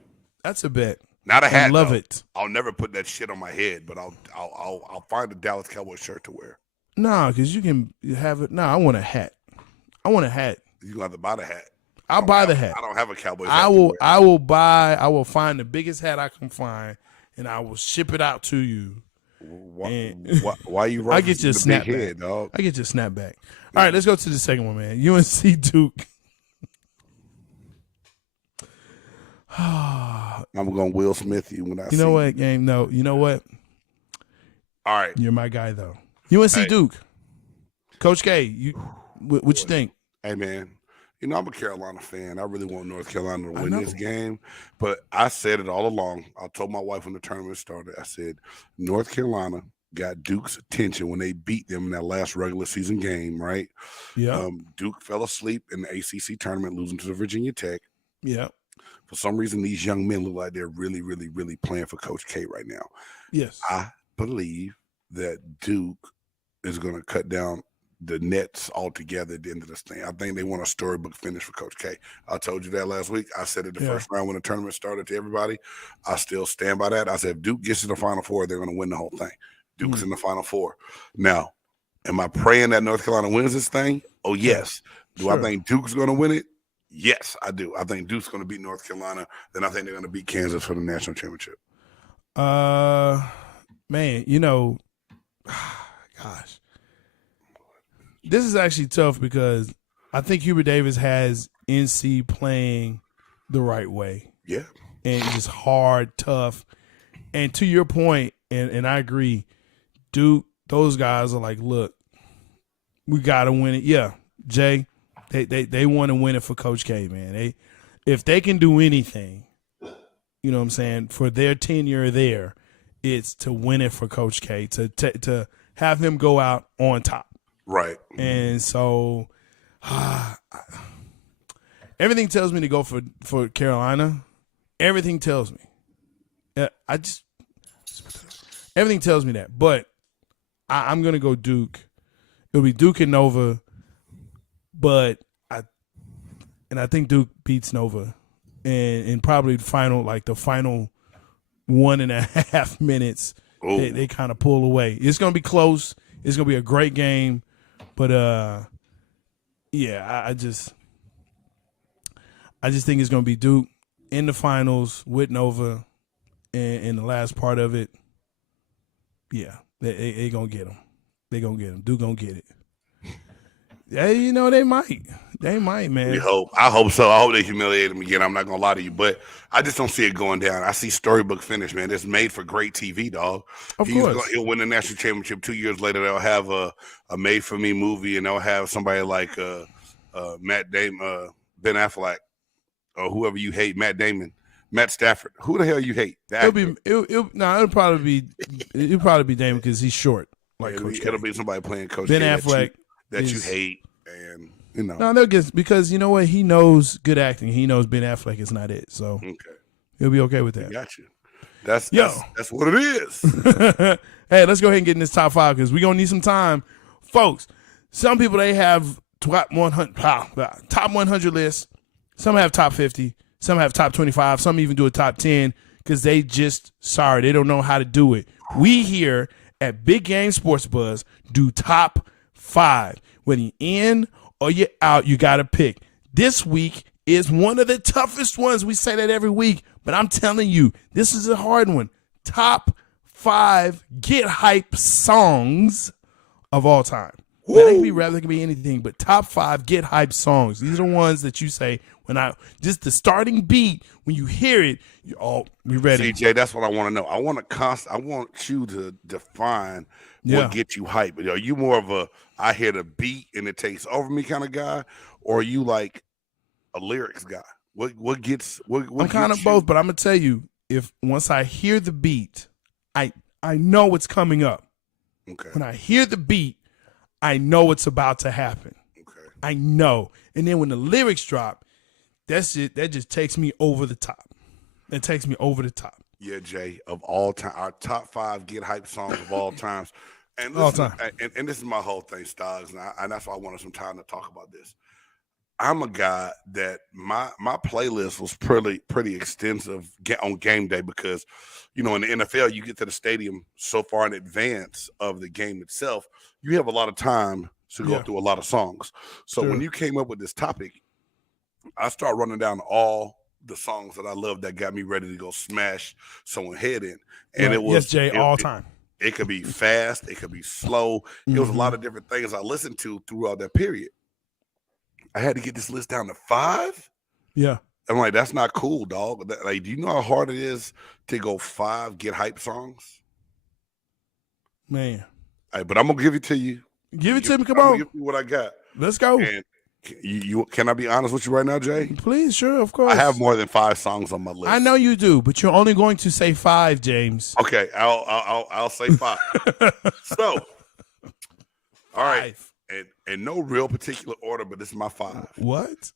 That's a bet. Not a hat. I love it. I'll never put that shit on my head, but I'll find a Dallas Cowboys shirt to wear. Nah, because you can have it. Nah, I want a hat. I want a hat. You gonna have to buy the hat. I'll buy the hat. I don't have a Cowboys hat. I will find the biggest hat I can find, and I will ship it out to you. Why you running? I get your snap back, head, dog. I get your snap back. All right, let's go to the second one, man. UNC Duke. I'm going to Will Smith you when I see you. You know what, game? No, you know what? All right. You're my guy, though. UNC Duke. Coach K, what you think? Hey, man. I'm a Carolina fan. I really want North Carolina to win this game. But I said it all along. I told my wife when the tournament started, I said, North Carolina got Duke's attention when they beat them in that last regular season game, right? Yeah. Duke fell asleep in the ACC tournament, losing to the Virginia Tech. Yeah. For some reason, these young men look like they're really, really, really playing for Coach K right now. Yes. I believe that Duke is going to cut down the nets altogether at the end of this thing. I think they want a storybook finish for Coach K. I told you that last week. I said it the first round when the tournament started to everybody. I still stand by that. I said if Duke gets to the Final Four, they're going to win the whole thing. Duke's in the Final Four. Now, am I praying that North Carolina wins this thing? Oh, yes. Do I think Duke's going to win it? Yes, I do. I think Duke's going to beat North Carolina. Then I think they're going to beat Kansas for the national championship. Man, gosh. This is actually tough because I think Hubert Davis has NC playing the right way. Yeah. And just hard, tough. And to your point, and I agree, Duke, those guys are like, look, we got to win it. Yeah, Jay, they want to win it for Coach K, man. If they can do anything, you know what I'm saying, for their tenure there, it's to win it for Coach K, to have him go out on top. Right. And so everything tells me to go for Carolina. Everything tells me. Everything tells me that. But I'm going to go Duke. It'll be Duke and Nova. But I think Duke beats Nova. And probably the final 1.5 minutes, they kind of pull away. It's going to be close. It's going to be a great game. But, I just think it's going to be Duke in the finals with Nova in the last part of it. Yeah, they going to get them. They going to get them. Duke going to get it. They might. They might, man. We hope. I hope so. I hope they humiliate him again. I'm not going to lie to you, but I just don't see it going down. I see storybook finish, man. It's made for great TV, dog. Of course. He'll win the national championship. 2 years later, they'll have a made-for-me movie, and they'll have somebody like Matt Damon, Ben Affleck, or whoever you hate, Matt Damon, Matt Stafford. Who the hell you hate? It'll probably be Damon because he's short. It'll be somebody playing Coach Ben K Affleck that you hate, and No, they'll get, because you know what? He knows good acting. He knows Ben Affleck is not it, so he'll be okay with that. Got you. That's what it is. Hey, let's go ahead and get in this top 5 because we're gonna need some time, folks. Some people, they have top 100 lists. Some have top 50. Some have top 25. Some even do a top 10 because they don't know how to do it. We here at Big Game Sports Buzz do top 5. Whether you're in or you're out, you got to pick. This week is one of the toughest ones. We say that every week, but I'm telling you, this is a hard one. Top 5 get hype songs of all time. Now, they can be rap, they can be anything, but top 5 get hype songs. These are the ones that you say just the starting beat, when you hear it, you're ready. CJ, that's what I want to know. I want you to define what gets you hype. Are you more of a I hear the beat and it takes over me kind of guy, or are you like a lyrics guy? What gets I'm kind of both, but I'm gonna tell you, if once I hear the beat, I know what's coming up. Okay. When I hear the beat, I know what's about to happen. Okay. I know. And then when the lyrics drop, that's it. That just takes me over the top. It takes me over the top. Yeah, Jay, of all time, our top 5 get hype songs of all times. And all time. And this is my whole thing, Stoggs, and that's why I wanted some time to talk about this. I'm a guy that my playlist was pretty extensive on game day because, in the NFL, you get to the stadium so far in advance of the game itself, you have a lot of time to go through a lot of songs. So when you came up with this topic, I start running down all the songs that I love that got me ready to go smash someone's head in. And it was Jay, all time. It could be fast. It could be slow. It was a lot of different things I listened to throughout that period. I had to get this list down to 5. Yeah. I'm like, that's not cool, dog. Like, do you know how hard it is to go 5 get hype songs? Man. All right, but I'm gonna give it to you. Give it to me. Come I'm on. gonna give you what I got. Let's go. And you can I be honest with you right now, Jay? Please, sure, of course. I have more than 5 songs on my list. I know you do, but you're only going to say 5, James. Okay, I'll say 5. So, all right, and no real particular order, but this is my 5. What?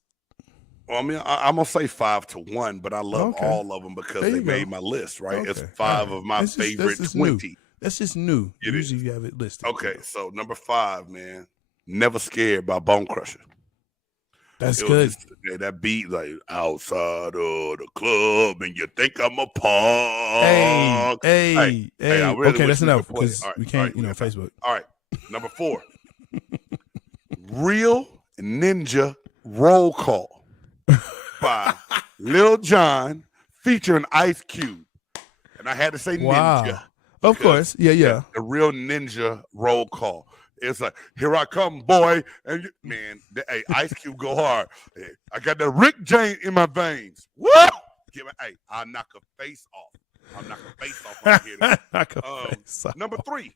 Well, I mean, I'm gonna say 5 to 1, but I love all of them because they made my list. Right? Okay. It's 5 of my favorite 20. New. That's just new. Usually you have it listed. Okay, so number 5, man, Never Scared by Bone Crusher. That's good. That beat, like outside of the club, and you think I'm a punk. Hey. Really okay, that's enough because we can't, Facebook. All right, number 4, Real Ninja Roll Call by Lil Jon featuring Ice Cube, and I had to say Ninja. Of course, yeah. The Real Ninja Roll Call. It's like, here I come, boy. And hey, Ice Cube go hard. Hey, I got the Rick James in my veins. Woo! Hey, I'll knock a face off. I'll knock a face off when I hear it. Number 3,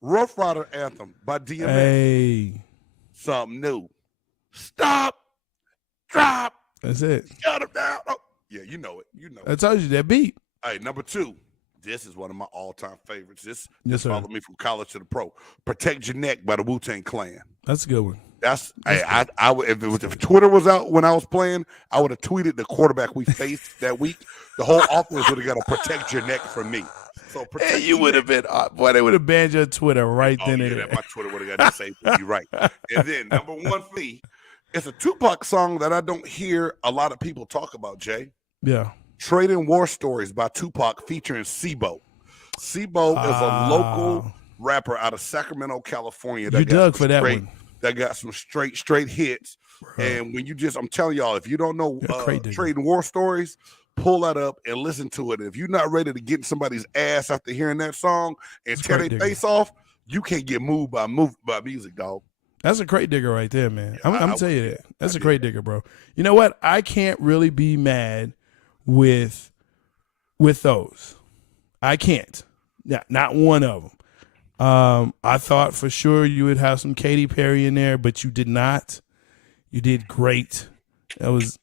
Rough Rider Anthem by DMX. Hey. Something new. Stop. Drop. That's it. Shut him down. Oh, yeah, you know it. I told you that beat. Hey, number 2. This is one of my all-time favorites. This followed me from college to the pro. Protect Your Neck by the Wu-Tang Clan. That's a good one. If Twitter was out when I was playing, I would have tweeted the quarterback we faced that week. The whole offense would have got to protect your neck from me. So you would have been, boy, they would have banned your Twitter right then and there. My Twitter would have got to say, you're right. And then number 1 for me, it's a Tupac song that I don't hear a lot of people talk about, Jay. Yeah. Trading War Stories by Tupac featuring Sibo. Sibo is a local rapper out of Sacramento, California. You dug for that one. That got some straight hits. Bro. And when I'm telling y'all, if you don't know Trading War Stories, pull that up and listen to it. If you're not ready to get in somebody's ass after hearing that song and tear their face off, you can't get moved by music, dog. That's a crate digger right there, man. I'm going to tell you that. That's a crate digger, bro. You know what? I can't really be mad with those. I can't. Not one of them. I thought for sure you would have some Katy Perry in there, but you did not. You did great. That was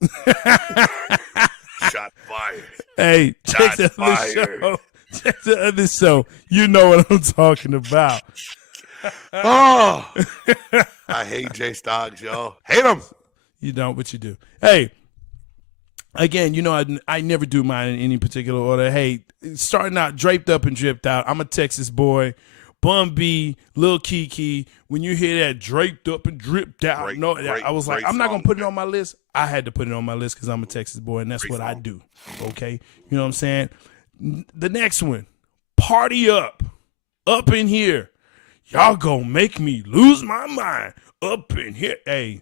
shot fired. Hey, check the other show. Check the other show. You know what I'm talking about. Oh, I hate Jay Stoggs, y'all. Hate him. You don't, but you do. Hey. Again, I never do mine in any particular order. Hey, starting out draped up and dripped out. I'm a Texas boy. Bun B, Lil Kiki. When you hear that draped up and dripped out, I was like, I'm not going to put it on my list. I had to put it on my list because I'm a Texas boy, and that's what I do. Okay? You know what I'm saying? The next one, Party Up. Up in here. Y'all going to make me lose my mind. Up in here. Hey.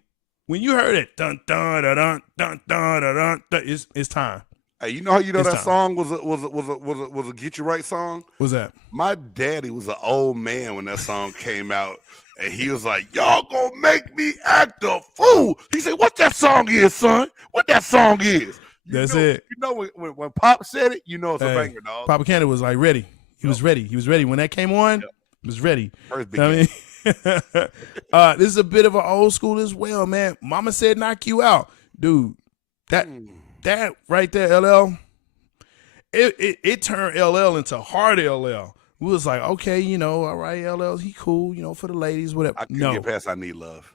When you heard it, dun dun dun dun dun dun dun, it's time. Hey, you know how that song was a get you right song? What's that? My daddy was an old man when that song came out, and he was like, "Y'all gonna make me act a fool." He said, "What that song is, son? What that song is?" That's it. You know when Pop said it, you know it's a banger, dog. Papa Candy was like ready. He was ready. He was ready when that came on. He was ready. This is a bit of an old school as well, man. Mama said knock you out. Dude, that right there, LL, it turned LL into hard LL. We was like, okay, all right, LL, he cool, for the ladies, whatever. I couldn't get past I Need Love.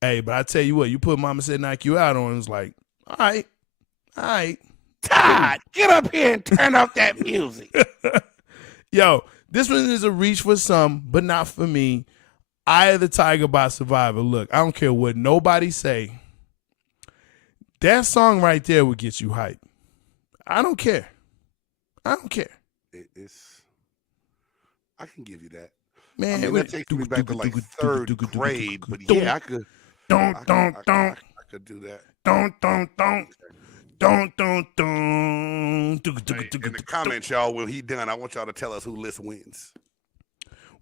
Hey, but I tell you what, you put Mama said knock you out on, it was like, all right. Todd, get up here and turn off that music. Yo, this one is a reach for some, but not for me. Eye of the Tiger by Survivor. Look, I don't care what nobody say. That song right there would get you hype. I don't care. I can give you that. Man, that takes me back to like 3rd grade, but yeah, I could. Don't. I could do that. Don't. Dun, dun, dun. In the comments, y'all, when he done, I want y'all to tell us who list wins.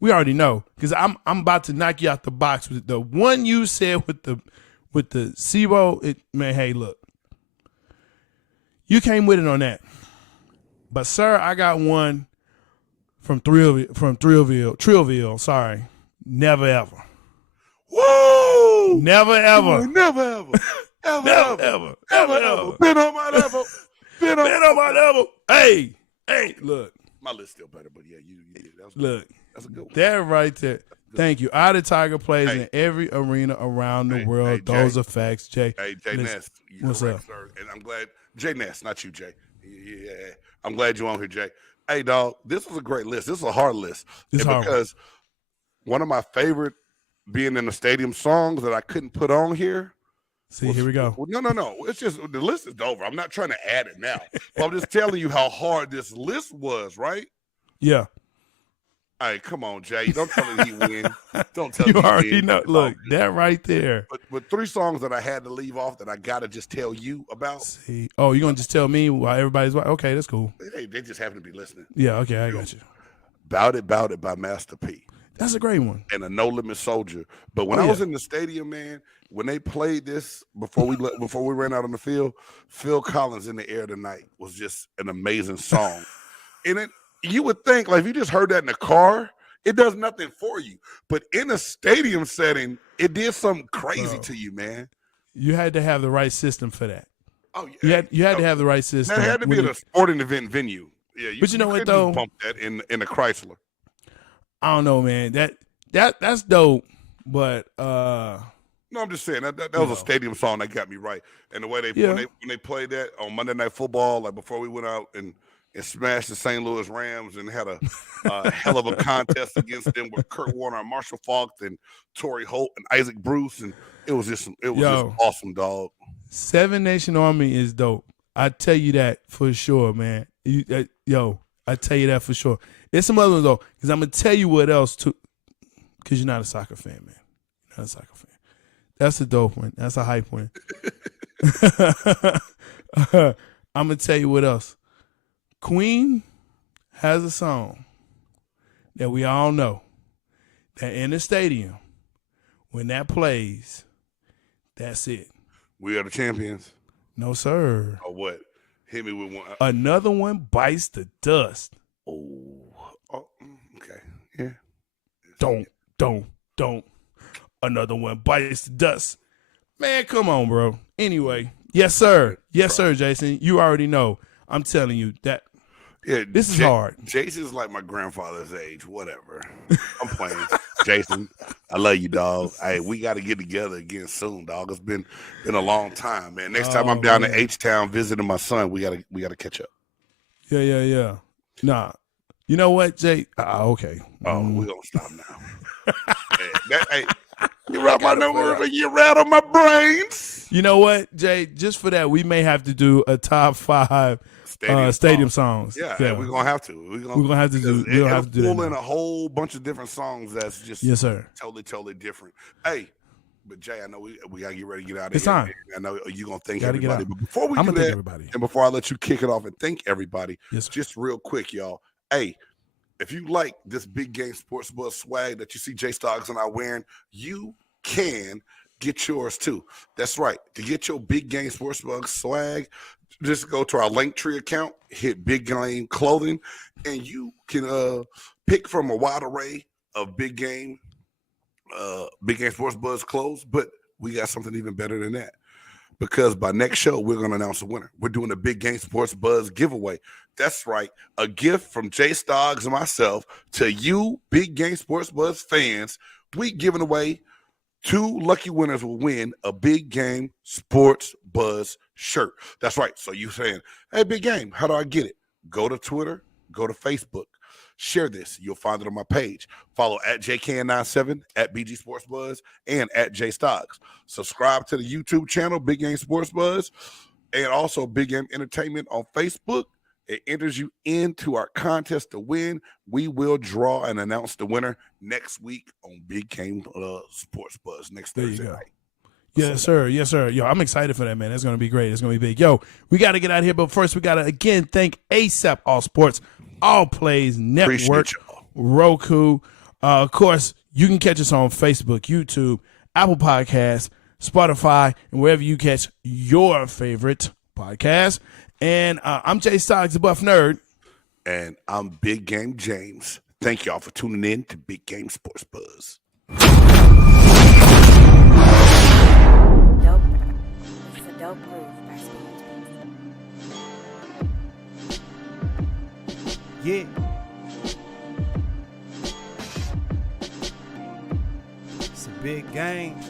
We already know because I'm about to knock you out the box with the one you said with the SIBO. Man, hey, look, you came with it on that, but sir, I got one from Thrillville. Sorry, never ever. Woo! Never ever. Never ever. Ever. Been on my level. Been on my level. Hey, look. My list's still better, but yeah, you did. Look. That's a good one. That right there. Thank you. Eye of the Tiger plays in every arena around the world. Those are facts, Jay. Hey, Jay Ness. What's up? Sir. And I'm glad. Jay Ness, not you, Jay. Yeah. I'm glad you're on here, Jay. Hey, dog, this was a great list. This is a hard list. It's hard because one of my favorite being in the stadium songs that I couldn't put on here. See, here we go. No. It's just the list is over. I'm not trying to add it now. But I'm just telling you how hard this list was, right? Yeah. Hey, come on, Jay. Don't tell him he win. Don't tell you him he already win. know. Look, that right there. But 3 songs that I had to leave off that I got to just tell you about. See. Oh, you're going to just tell me while everybody's watching? Okay, that's cool. They just happen to be listening. Yeah, okay, I got you. Bout It by Master P. That's a great one. And a No Limit Soldier. But when I was in the stadium, man, when they played this before we ran out on the field, Phil Collins in the Air Tonight was just an amazing song. And you would think, like, if you just heard that in the car, it does nothing for you. But in a stadium setting, it did something crazy to you, man. You had to have the right system for that. Oh, yeah. You had to have the right system. That had to be at a sporting event venue. Yeah, but you know what, though? Bump that in a Chrysler. I don't know, man. That's dope. But no, I'm just saying that was a stadium song that got me right. And the way when they played that on Monday Night Football, like before we went out and smashed the St. Louis Rams and had a hell of a contest against them with Kurt Warner and Marshall Faulk and Torrey Holt and Isaac Bruce, and it was just awesome, dog. 7 Nation Army is dope. I tell you that for sure, man. I tell you that for sure. There's some other ones though, because I'm gonna tell you what else too. Because you're not a soccer fan, man. You're not a soccer fan. That's a dope one. That's a hype one. I'm gonna tell you what else. Queen has a song that we all know that in the stadium, when that plays, that's it. We are the champions. No, sir. Or what? Hit me with one. Another one bites the dust. Oh, okay. Yeah. Don't. Another one bites the dust. Man, come on, bro. Anyway, yes, sir. Yes, sir, Jason. You already know. I'm telling you that. Yeah, this is hard. Jason's like my grandfather's age. Whatever. I'm playing. Jason, I love you, dog. Hey, we got to get together again soon, dog. It's been a long time, man. Next time I'm down in H-Town visiting my son, we gotta catch up. Yeah. Nah. You know what, Jay? Okay. Oh, we're gonna stop now. Hey, you rattle my brains. You know what, Jay? Just for that, we may have to do a top 5 stadium songs. Yeah, we're gonna have to. We're gonna have to do. We'll have to do pull in a whole bunch of different songs. That's just totally different. Hey, but Jay, I know we gotta get ready to get out of here. It's time. I know you're gonna thank everybody. But before we I'm do gonna that, thank everybody, and before I let you kick it off and thank everybody, just real quick, y'all. Hey, if you like this Big Game Sports Buzz swag that you see Jay Stoggs and I wearing, you can get yours too. That's right. To get your Big Game Sports Buzz swag, just go to our Linktree account, hit Big Game Clothing, and you can pick from a wide array of Big Game Sports Buzz clothes. But we got something even better than that. Because by next show, we're going to announce a winner. We're doing a Big Game Sports Buzz giveaway. That's right. A gift from Jay Stoggs and myself to you, Big Game Sports Buzz fans. We giving away 2 lucky winners will win a Big Game Sports Buzz shirt. That's right. So you saying, hey, Big Game, how do I get it? Go to Twitter, go to Facebook. Share this. You'll find it on my page. Follow at JKN97, at BG Sports Buzz, and at J Stoggs. Subscribe to the YouTube channel, Big Game Sports Buzz, and also Big Game Entertainment on Facebook. It enters you into our contest to win. We will draw and announce the winner next week on Big Game Sports Buzz next Thursday night. Yes, sir. Yes, sir. Yo, I'm excited for that, man. That's going to be great. It's going to be big. Yo, we got to get out of here, but first we got to, again, thank ASAP All Sports, All Plays Network, Roku. Of course, you can catch us on Facebook, YouTube, Apple Podcasts, Spotify, and wherever you catch your favorite podcast. And I'm Jay Stoggs, the Buff Nerd. And I'm Big Game James. Thank y'all for tuning in to Big Game Sports Buzz. Dope. It's a dope groove. Yeah. It's a big game.